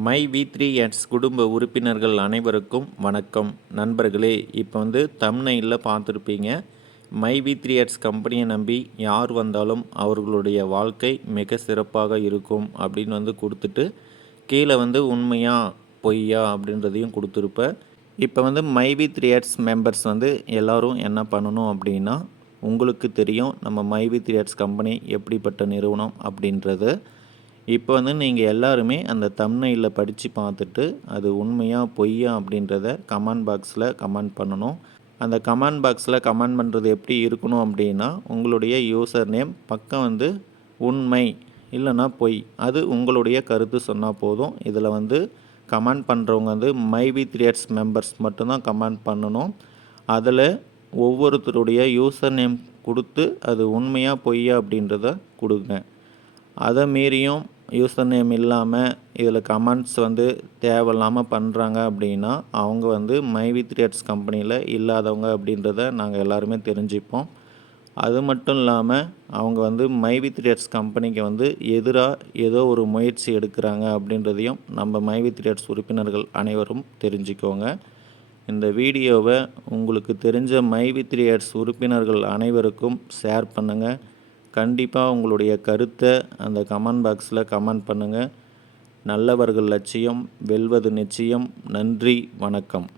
My V three எட்ஸ் குடும்ப உறுப்பினர்கள் அனைவருக்கும் வணக்கம். நண்பர்களே இப்போ வந்து தமிழ்நெல்லில் பார்த்துருப்பீங்க. மை வி த்ரீ எட்ஸ் கம்பெனியை நம்பி யார் வந்தாலும் அவர்களுடைய வாழ்க்கை மிக சிறப்பாக இருக்கும் அப்படின்னு வந்து கொடுத்துட்டு கீழே வந்து உண்மையா பொய்யா அப்படின்றதையும் கொடுத்துருப்பேன் இப்போ வந்து my V three ads members வந்து எல்லோரும் என்ன பண்ணணும் அப்படின்னா உங்களுக்கு தெரியும் நம்ம my V three ads company எப்படிப்பட்ட நிறுவனம் அப்படின்றது. இப்போ வந்து நீங்கள் எல்லாருமே அந்த தம்னையில் படித்து பார்த்துட்டு அது உண்மையாக பொய்யா அப்படின்றத கமெண்ட் பாக்ஸில் கமெண்ட் பண்ணணும். அந்த கமெண்ட் பாக்ஸில் கமெண்ட் பண்ணுறது எப்படி இருக்கணும் அப்படின்னா உங்களுடைய யூசர் நேம் பக்கம் வந்து உண்மை இல்லைன்னா பொய். அது உங்களுடைய கருத்து சொன்னால் போதும். இதில் வந்து கமெண்ட் பண்ணுறவங்க வந்து my V three ads members மட்டும்தான் கமெண்ட் பண்ணணும். அதில் ஒவ்வொருத்தருடைய யூசர் நேம் கொடுத்து அது உண்மையாக பொய்யா அப்படின்றத கொடுங்க. அதை மீறியும் யூசர் நேம் இல்லாமல் இதில் கமெண்ட்ஸ் வந்து தேவையில்லாமல் பண்ணுறாங்க அப்படின்னா அவங்க வந்து மைவி த்ரியட்ஸ் கம்பெனியில் இல்லாதவங்க அப்படின்றத நாங்கள் எல்லாருமே தெரிஞ்சுப்போம். அது மட்டும் இல்லாமல் அவங்க வந்து மைவி த்ரியட்ஸ் கம்பெனிக்கு வந்து எதிராக ஏதோ ஒரு முயற்சி எடுக்கிறாங்க அப்படின்றதையும் நம்ம மைவி த்ரியட்ஸ் உறுப்பினர்கள் அனைவரும் தெரிஞ்சுக்கோங்க. இந்த வீடியோவை உங்களுக்கு தெரிஞ்ச மைவி த்ரியட்ஸ் உறுப்பினர்கள் அனைவருக்கும் ஷேர் பண்ணுங்கள் கண்டிப்பாக உங்களுடைய கருத்தை அந்த கமெண்ட் பாக்ஸில் கமெண்ட் பண்ணுங்கள் நல்லவர்கள் லட்சியம் வெல்வது நிச்சயம். நன்றி வணக்கம்.